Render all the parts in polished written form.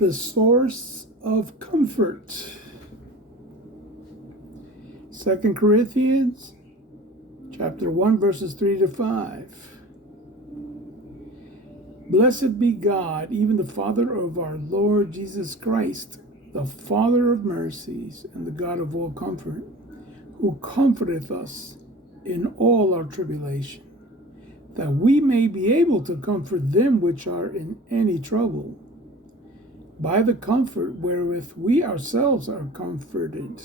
The source of comfort. 2 Corinthians chapter 1, verses 3 to 5. Blessed be God, even the Father of our Lord Jesus Christ, the Father of mercies and the God of all comfort, who comforteth us in all our tribulation, that we may be able to comfort them which are in any trouble, by the comfort wherewith we ourselves are comforted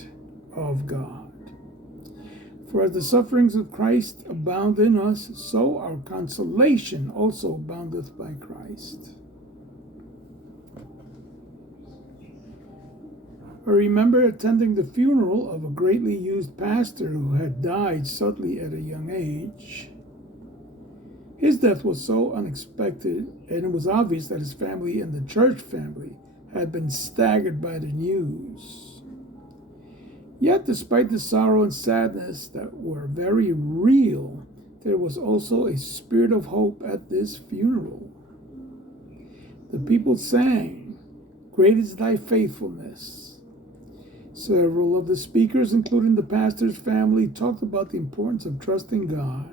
of God. For as the sufferings of Christ abound in us, so our consolation also aboundeth by Christ. I remember attending the funeral of a greatly used pastor who had died suddenly at a young age. His death was so unexpected, and it was obvious that his family and the church family had been staggered by the news. Yet, despite the sorrow and sadness that were very real, there was also a spirit of hope at this funeral. The people sang, "Great is thy faithfulness." Several of the speakers, including the pastor's family, talked about the importance of trusting God.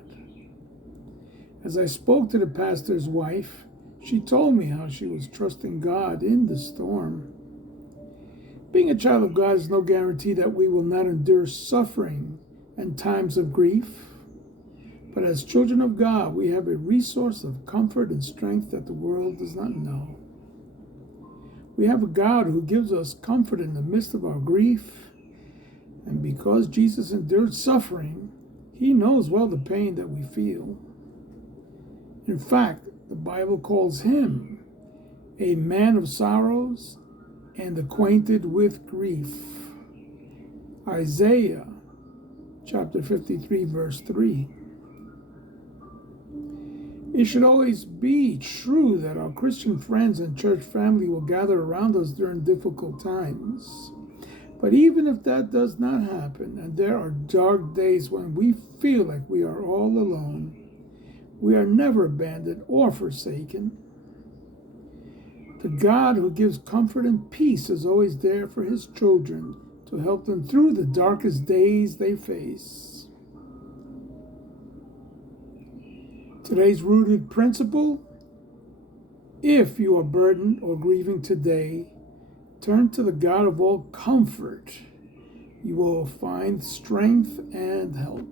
As I spoke to the pastor's wife, she told me how she was trusting God in the storm. Being a child of God is no guarantee that we will not endure suffering and times of grief. But as children of God, we have a resource of comfort and strength that the world does not know. We have a God who gives us comfort in the midst of our grief. And because Jesus endured suffering, he knows well the pain that we feel. In fact, the Bible calls him a man of sorrows and acquainted with grief. Isaiah chapter 53, verse 3. It should always be true that our Christian friends and church family will gather around us during difficult times. But even if that does not happen, and there are dark days when we feel like we are all alone, we are never abandoned or forsaken. The God who gives comfort and peace is always there for his children to help them through the darkest days they face. Today's rooted principle: if you are burdened or grieving today, turn to the God of all comfort. You will find strength and help.